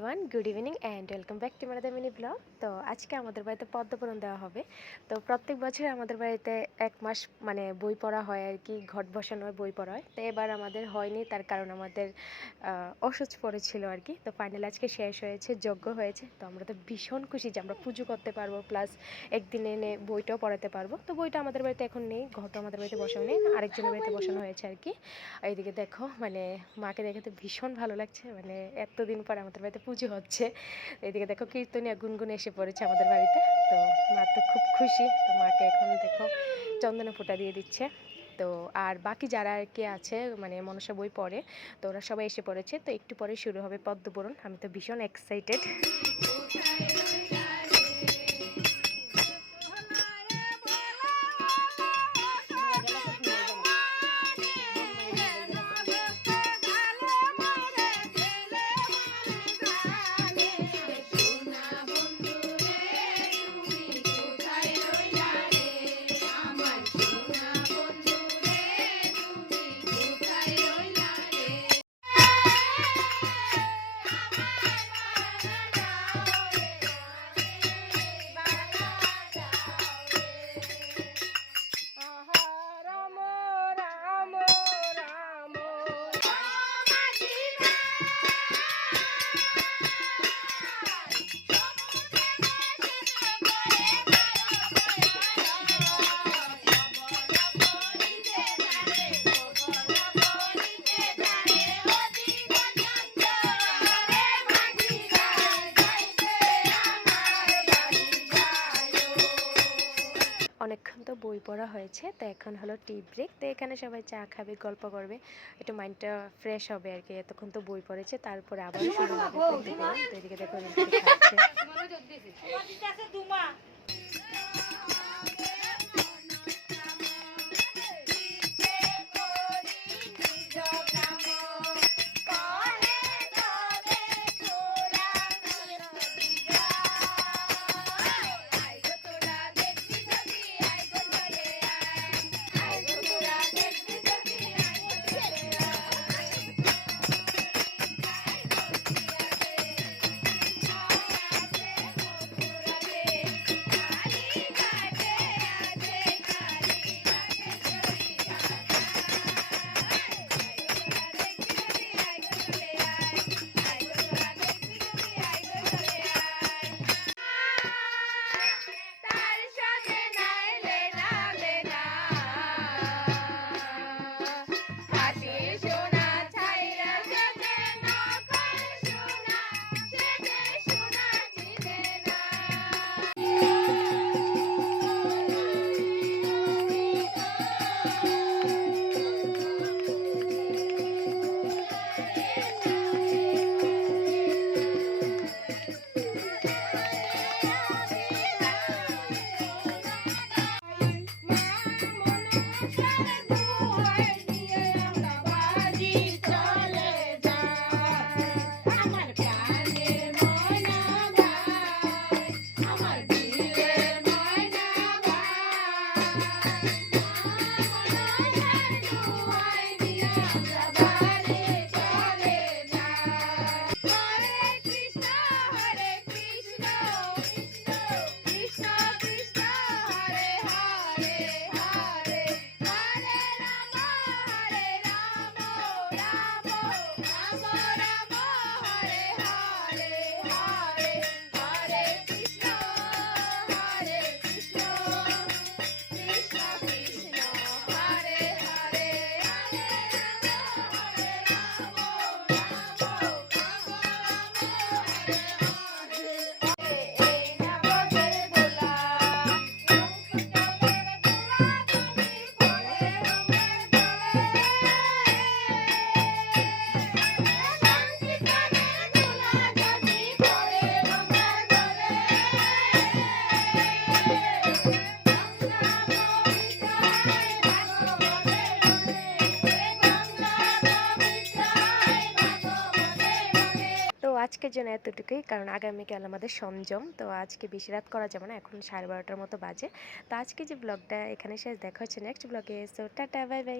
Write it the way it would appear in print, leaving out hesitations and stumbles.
Everyone, good evening and welcome back to my mini blog. তো আজকে আমাদের বাড়িতে পদ্মপুরাণ দেওয়া হবে। তো প্রত্যেক বছর আমাদের বাড়িতে এক মাস মানে বই পড়া হয় আর কি, ঘট বসানো হয়, বই পড়া হয়। তো এবার আমাদের হয়নি, তার কারণ আমাদের অসুস্থ পড়েছিল আর কি। তো ফাইনালি আজকে শেষ হয়েছে, যজ্ঞ হয়েছে। তো আমরা তো ভীষণ খুশি যে আমরা পুজো করতে পারবো, প্লাস একদিন এনে বইটাও পড়াতে পারবো। তো বইটা আমাদের বাড়িতে এখন নেই, ঘটও আমাদের বাড়িতে বসানো নেই, আরেকজনের বাড়িতে বসানো হয়েছে আর কি। এইদিকে দেখো, মানে মাকে দেখে তো ভীষণ ভালো লাগছে, মানে এতদিন পর আমাদের বাড়িতে পুজো হচ্ছে। এইদিকে দেখো কীর্তনিয়া গুনগুন এসে পড়েছে আমাদের বাড়িতে। তো মা তো খুব খুশি। তো মাকে এখন দেখো চন্দনে ফোঁটা দিয়ে দিচ্ছে। তো আর বাকি যারা আর কি আছে, মানে মনসা বই পড়ে, তো ওরা সবাই এসে পড়েছে। তো একটু পরে শুরু হবে পদ্মপুরাণ। আমি তো ভীষণ এক্সাইটেড। অনেকক্ষণ তো বই পড়া হয়েছে, তো এখন হলো টি ব্রেক। তো এখানে সবাই চা খাবে, গল্প করবে, একটু মাইন্ডটা ফ্রেশ হবে আর কি। এতক্ষণ তো বই পড়েছে, তারপরে আবার শুরু হবে পদ্মপুরাণ। তো এদিকে দেখো খাচ্ছে। তো আজকের জন্য এতটুকুই, কারণ আগামীকাল আমাদের সংযম। তো আজকে বেশি রাত করা যাবে না, এখন 12:30টার মতো বাজে। তো আজকে যে ব্লগটা এখানে শেষ, দেখা হচ্ছে নেক্সট ব্লগে। So tata, bye bye.